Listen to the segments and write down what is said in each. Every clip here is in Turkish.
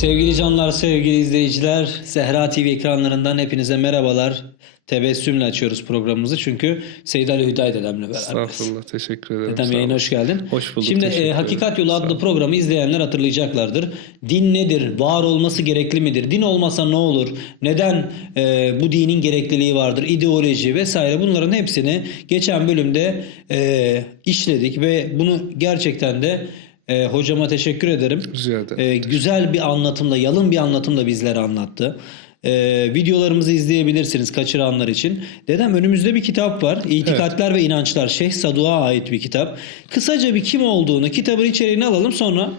Sevgili canlar, sevgili izleyiciler, Zehra TV ekranlarından hepinize merhabalar. Tebessümle açıyoruz programımızı çünkü Seyit Ali Hüdayi dedemle beraber. Estağfurullah. Teşekkür ederim. Dedem yayına hoş geldin. Hoş bulduk, Şimdi e. Hakikat Yolu adlı programı izleyenler hatırlayacaklardır. Din nedir? Var olması gerekli midir? Din olmasa ne olur? Neden e, bu dinin gerekliliği vardır? İdeoloji vesaire bunların hepsini geçen bölümde e, işledik ve bunu gerçekten de e, hocama teşekkür ederim. Rica ederim. E, güzel bir anlatımla, yalın bir anlatımla bizlere anlattı. E, videolarımızı izleyebilirsiniz kaçıranlar için. Dedem önümüzde bir kitap var. İtikatler ve İnançlar. Şeyh Saduğa ait bir kitap. Kısaca bir kim olduğunu, kitabın içeriğini alalım sonra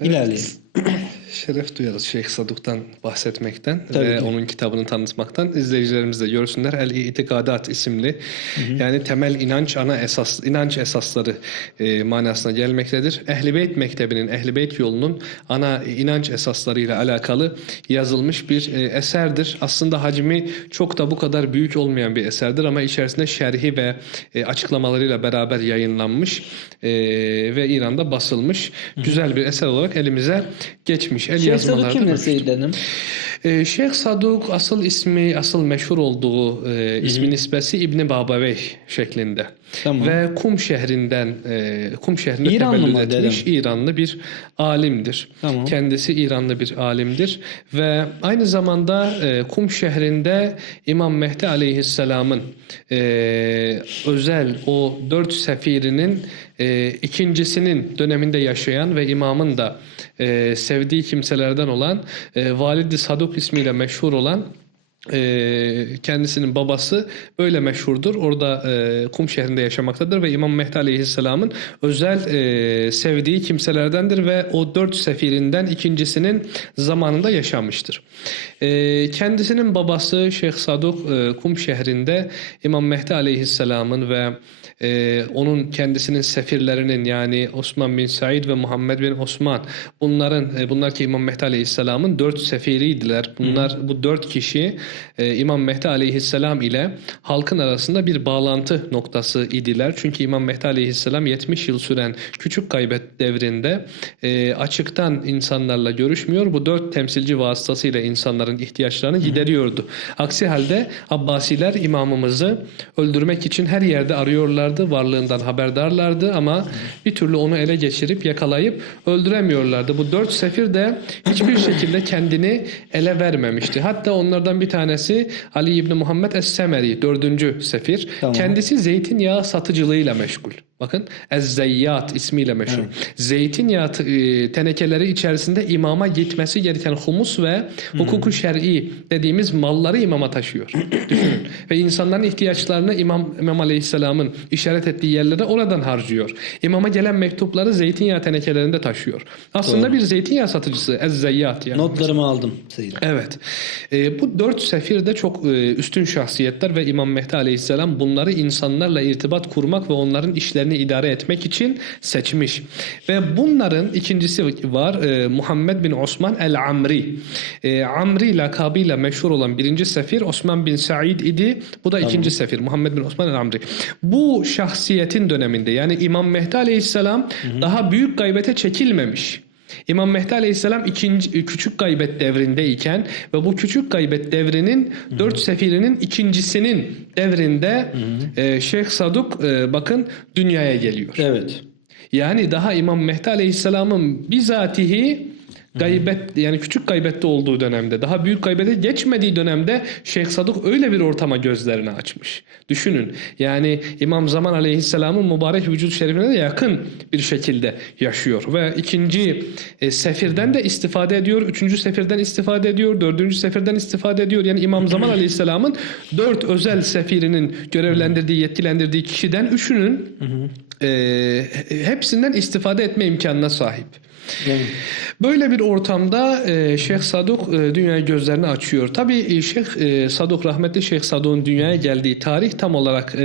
ilerleyelim. Şeref duyarız Şeyh Saduk'tan bahsetmekten Tabii ve ki. onun kitabını tanıtmaktan. İzleyicilerimiz de görsünler. El İtikadat isimli yani temel inanç ana esas inanç esasları e, manasına gelmektedir. Ehli Beyt Mektebi'nin Ehli Beyt yolunun ana inanç esaslarıyla alakalı yazılmış bir e, eserdir. Aslında hacmi çok da bu kadar büyük olmayan bir eserdir ama içerisinde şerhi ve e, açıklamalarıyla beraber yayınlanmış e, ve İran'da basılmış güzel bir eser olarak elimize geçmiş. El Şeyh Saduk yazmalarda mevcut. Seyit Ee, Şeyh Saduk asıl ismi, asıl meşhur olduğu e, ismi nispesi İbni Babaveyh şeklinde. Tamam. Ve Kum şehrinden, e, Kum şehrinde tevellüt etmiş İranlı bir alimdir. Tamam. Kendisi İranlı bir alimdir ve aynı zamanda e, Kum şehrinde İmam Mehdi Aleyhisselam'ın e, özel o dört sefirinin e, ikincisinin döneminde yaşayan ve imamın da e, sevdiği kimselerden olan e, Valid-i Saduk ismiyle meşhur olan e, kendisinin babası öyle meşhurdur. Orada e, Kum şehrinde yaşamaktadır ve İmam Mehdi Aleyhisselam'ın özel e, sevdiği kimselerdendir ve o dört sefirinden ikincisinin zamanında yaşamıştır. E, kendisinin babası Şeyh Saduk e, Kum şehrinde İmam Mehdi Aleyhisselam'ın ve ee, onun kendisinin sefirlerinin yani Osman bin Said ve Muhammed bin Osman bunların e, bunlar ki İmam Mehdi Aleyhisselam'ın dört sefiriydiler. Bunlar bu dört kişi e, İmam Mehdi Aleyhisselam ile halkın arasında bir bağlantı noktası idiler. Çünkü İmam Mehdi Aleyhisselam 70 yıl süren küçük kaybet devrinde e, açıktan insanlarla görüşmüyor. Bu dört temsilci vasıtasıyla insanların ihtiyaçlarını gideriyordu. Aksi halde Abbasiler imamımızı öldürmek için her yerde arıyorlardı. Varlığından haberdarlardı ama bir türlü onu ele geçirip yakalayıp öldüremiyorlardı. Bu dört sefir de hiçbir şekilde kendini ele vermemişti. Hatta onlardan bir tanesi Ali İbni Muhammed Es-Semeri dördüncü sefir. Tamam. Kendisi zeytinyağı satıcılığıyla meşgul. Bakın Ez-Zeyyat ismiyle meşhur. Zeytinyağı e, tenekeleri içerisinde imama gitmesi gereken humus ve hukuku şer'i dediğimiz malları imama taşıyor. Düşünün. Ve insanların ihtiyaçlarını İmam, İmam Aleyhisselam'ın işaret ettiği yerlere oradan harcıyor. İmama gelen mektupları zeytinyağı tenekelerinde taşıyor. Aslında bir zeytinyağı satıcısı Ez-Zeyyat yani. Notlarımı aldım Seyit. Evet. Ee, bu dört sefir de çok e, üstün şahsiyetler ve İmam Mehdi Aleyhisselam bunları insanlarla irtibat kurmak ve onların işlerini idare etmek için seçmiş. Ve bunların ikincisi var e, Muhammed bin Osman el-Amri. E, Amri lakabıyla meşhur olan birinci sefir Osman bin Said idi. Bu da ikinci sefir Muhammed bin Osman el-Amri. Bu şahsiyetin döneminde yani İmam Mehdi Aleyhisselam daha büyük gaybete çekilmemiş. İmam Mehdi Aleyhisselam ikinci, küçük gaybet devrindeyken ve bu küçük gaybet devrinin dört sefirinin ikincisinin devrinde e, Şeyh Saduk e, bakın dünyaya geliyor. Evet. Yani daha İmam Mehdi Aleyhisselam'ın bizatihi gaybet yani küçük gaybette olduğu dönemde daha büyük gaybete geçmediği dönemde Şeyh Saduk öyle bir ortama gözlerini açmış. Düşünün yani İmam Zaman Aleyhisselam'ın mübarek vücut şerifine de yakın bir şekilde yaşıyor ve ikinci e, sefirden de istifade ediyor, üçüncü sefirden istifade ediyor, dördüncü sefirden istifade ediyor. Yani İmam Zaman Aleyhisselam'ın dört özel sefirinin görevlendirdiği, yetkilendirdiği kişiden üçünün e, hepsinden istifade etme imkanına sahip. Evet. Böyle bir ortamda e, Şeyh Saduk e, dünyaya gözlerini açıyor. Tabii e, Şeyh e, Saduk rahmetli Şeyh Saduk'un dünyaya geldiği tarih tam olarak e,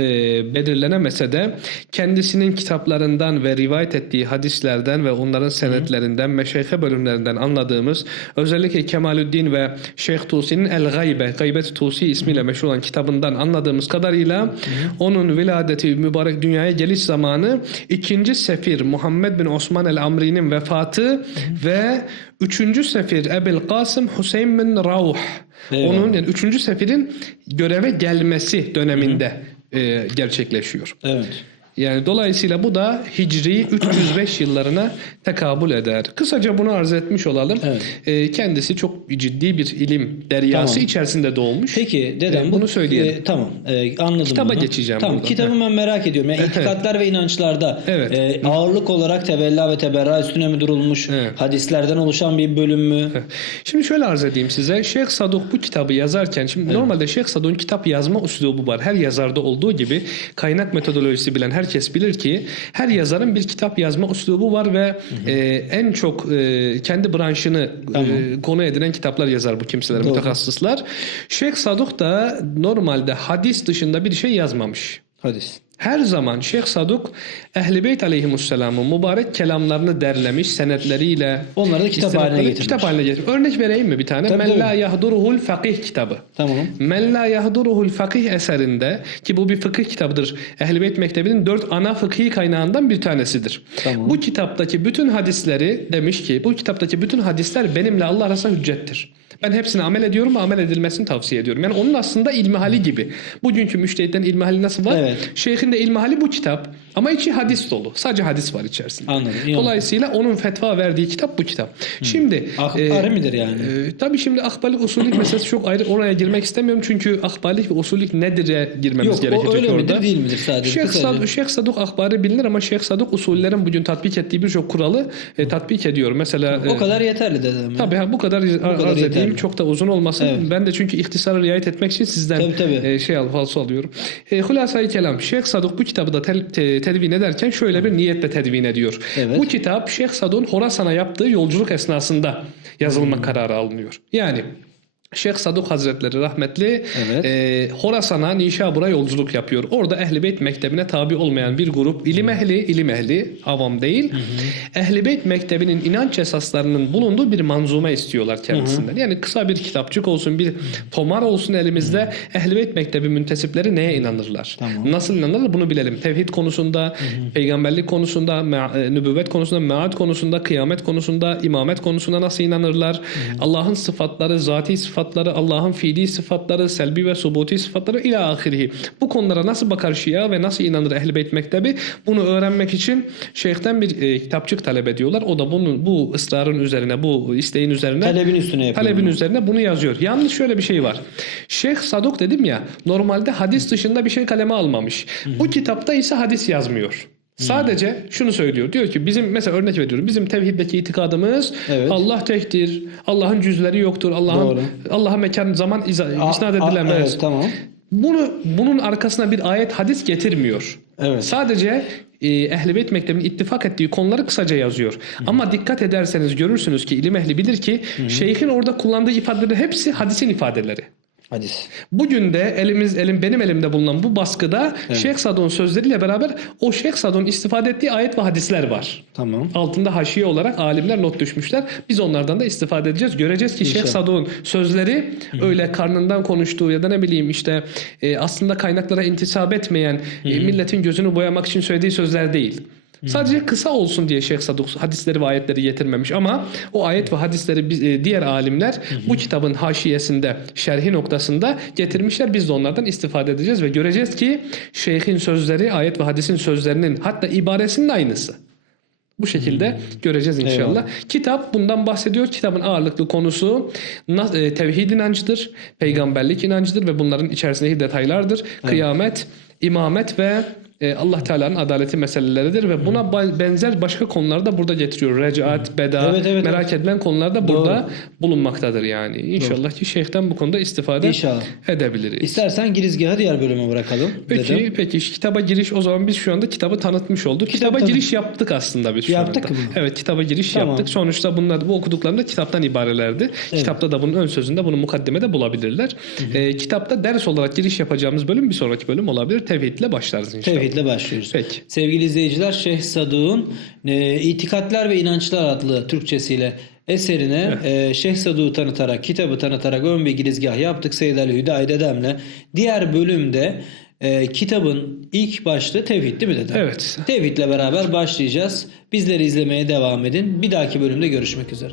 belirlenemese de kendisinin kitaplarından ve rivayet ettiği hadislerden ve onların senetlerinden, meşayhe bölümlerinden anladığımız özellikle Kemalüddin ve Şeyh Tusi'nin El Gaybe, Gaybet Tusi ismiyle meşhur olan kitabından anladığımız kadarıyla onun viladeti mübarek dünyaya geliş zamanı ikinci sefir Muhammed bin Osman el Amri'nin vefatı ve 3. sefir Ebil Kasım Hüseyin bin Rauh. Eyvallah. Onun yani 3. sefirin göreve gelmesi döneminde e, gerçekleşiyor. Evet. Yani dolayısıyla bu da Hicri 305 yıllarına tekabül eder. Kısaca bunu arz etmiş olalım. Evet. Ee, kendisi çok ciddi bir ilim deryası Tamam. içerisinde doğmuş. Peki dedem Ee, bu bunu söyleyelim. e, tamam e, anladım Kitaba bunu. geçeceğim Tamam buradan. kitabı ben merak ediyorum. Yani itikatlar ve inançlarda Evet. e, ağırlık olarak tevella ve teberra üstüne mi durulmuş? Evet. Hadislerden oluşan bir bölüm mü? Şimdi şöyle arz edeyim size. Şeyh Saduk bu kitabı yazarken, şimdi normalde Şeyh Saduk'un kitap yazma üslubu var. Her yazarda olduğu gibi kaynak metodolojisi bilen herkes bilir ki her yazarın bir kitap yazma üslubu var ve e, en çok e, kendi branşını e, konu edinen kitaplar yazar bu kimseler, Doğru. mütehassıslar. Şeyh Saduk da normalde hadis dışında bir şey yazmamış. Hadis. Her zaman Şeyh Saduk Ehl-i Beyt aleyhimusselamın mübarek kelamlarını derlemiş senetleriyle. Onları da kitap haline getirmiş. Kitap haline getirmiş. Örnek vereyim mi bir tane? Tabii, Men la yahduruhul fakih kitabı. Tamam. Men la yahduruhul fakih eserinde ki bu bir fıkıh kitabıdır. Ehl-i Beyt Mektebi'nin dört ana fıkhi kaynağından bir tanesidir. Tamam. Bu kitaptaki bütün hadisleri demiş ki bu kitaptaki bütün hadisler benimle Allah arasında hüccettir. Ben hepsine amel ediyorum ve amel edilmesini tavsiye ediyorum. Yani onun aslında ilmihali gibi. Bugünkü müştehitten ilmihali nasıl var? Evet. Şeyhin de ilmihali bu kitap ama içi hadis dolu. Sadece hadis var içerisinde. Anladım, Dolayısıyla onun fetva verdiği kitap bu kitap. Şimdi Akbari e, midir yani? e, tabii şimdi akbalik usulük meselesi çok ayrı oraya girmek istemiyorum çünkü akbalik ve usulük nedir'e girmemiz Yok gerekecek o öyle orada. midir değil midir sadece? Şeyh. Sad- Şeyh Saduk akbari bilinir ama Şeyh Saduk usullerin bugün tatbik ettiği birçok kuralı e, tatbik ediyor. Mesela o e, kadar yeterli dedem. ya. Tabii ha, bu kadar, kadar arz edeyim. Yeterli. Çok da uzun olmasın. Evet. Ben de çünkü ihtisara riayet etmek için sizden Tabii, tabii. e, şey al, falso alıyorum. E, Hulasa-i Kelam. Şeyh Saduk bu kitabı da tel, te- tedvin ederken şöyle bir niyetle tedvin ediyor. Evet. Bu kitap Şeyh Saduk'un Horasan'a yaptığı yolculuk esnasında yazılma kararı alınıyor. Yani Şeyh Saduk Hazretleri rahmetli Evet. e, Horasan'a Nişabur'a yolculuk yapıyor. Orada Ehl-i Beyt Mektebi'ne tabi olmayan bir grup ilim ehli, ilim ehli, avam değil. Ehl-i Beyt Mektebi'nin inanç esaslarının bulunduğu bir manzume istiyorlar kendisinden. Yani kısa bir kitapçık olsun, bir tomar olsun elimizde. Ehl-i Beyt Mektebi müntesipleri neye inanırlar? Tamam. Nasıl inanırlar bunu bilelim. Tevhid konusunda, peygamberlik konusunda, e, nübüvvet konusunda, mead konusunda, kıyamet konusunda, imamet konusunda nasıl inanırlar? Allah'ın sıfatları, zati sıfatları, Allah'ın fiili sıfatları, selbi ve subuti sıfatları ila ahirihi. Bu konulara nasıl bakar Şia ve nasıl inanır Ehl-i Beyt Mektebi? Bunu öğrenmek için şeyhten bir e, kitapçık talep ediyorlar. O da bunun bu ısrarın üzerine, bu isteğin üzerine Talebin üstüne yapıyor. Talebin bunu. üzerine bunu yazıyor. Yalnız şöyle bir şey var. Şeyh Saduk dedim ya normalde hadis dışında bir şey kaleme almamış. Bu kitapta ise hadis yazmıyor. Sadece şunu söylüyor. Diyor ki bizim mesela örnek veriyorum. Bizim tevhiddeki itikadımız Evet. Allah tektir. Allah'ın cüzleri yoktur. Allah'ın. Allah'a mekan zaman iza- A- isnat a- edilemez. Evet tamam. Bunu bunun arkasına bir ayet hadis getirmiyor. Evet. Sadece e, Ehl-i Beyt Mektebi'nin ittifak ettiği konuları kısaca yazıyor. Ama dikkat ederseniz görürsünüz ki ilim ehli bilir ki şeyhin orada kullandığı ifadelerin hepsi hadisin ifadeleri. Hadis. Bugün de elimiz elim benim elimde bulunan bu baskıda Şeyh Sadok'un sözleriyle beraber o Şeyh Sadok'un istifade ettiği ayet ve hadisler var. Tamam. Altında haşiye olarak alimler not düşmüşler. Biz onlardan da istifade edeceğiz. Göreceğiz ki Şeyh İnşallah. Sadok'un sözleri öyle karnından konuştuğu ya da ne bileyim işte e, aslında kaynaklara intisap etmeyen e, milletin gözünü boyamak için söylediği sözler değil. Sadece kısa olsun diye Şeyh Sadok hadisleri ve ayetleri getirmemiş ama o ayet ve hadisleri e, diğer alimler bu kitabın haşiyesinde, şerhi noktasında getirmişler. Biz de onlardan istifade edeceğiz ve göreceğiz ki şeyhin sözleri, ayet ve hadisin sözlerinin hatta ibaresinin aynısı. Bu şekilde göreceğiz inşallah. Eyvallah. Kitap bundan bahsediyor. Kitabın ağırlıklı konusu e, tevhid inancıdır, peygamberlik inancıdır ve bunların içerisindeki detaylardır. Kıyamet, imamet ve Allah Teala'nın adaleti meseleleridir ve buna benzer başka konular da burada getiriyor. Recaat, beda, Evet, evet, merak edilen konular da Doğru. burada bulunmaktadır yani. İnşallah ki şeyhten bu konuda istifade İnşallah. edebiliriz. İstersen girizgahı diğer bölüme bırakalım. Peki, dedem. peki kitaba giriş o zaman biz şu anda kitabı tanıtmış olduk. Kitaba tanı- giriş yaptık aslında biz şu Yaptık anda. mı? Evet, kitaba giriş Tamam. yaptık. Sonuçta bunlar bu okuduklarım da kitaptan ibarelerdi. Kitapta da bunun ön sözünde bunu mukaddemede bulabilirler. Ee, kitapta ders olarak giriş yapacağımız bölüm bir sonraki bölüm olabilir. Tevhidle başlarız inşallah. Tevhidle başlıyoruz. Peki. Sevgili izleyiciler Şeyh Saduk'un e, İtikatlar ve İnançlar adlı Türkçesiyle eserine e, Şeyh Saduk'u tanıtarak, kitabı tanıtarak ön bir girizgah yaptık Seyyid Ali Hüdayi dedemle. Diğer bölümde e, kitabın ilk başlığı tevhid değil mi dedem? Evet. Tevhidle beraber başlayacağız. Bizleri izlemeye devam edin. Bir dahaki bölümde görüşmek üzere.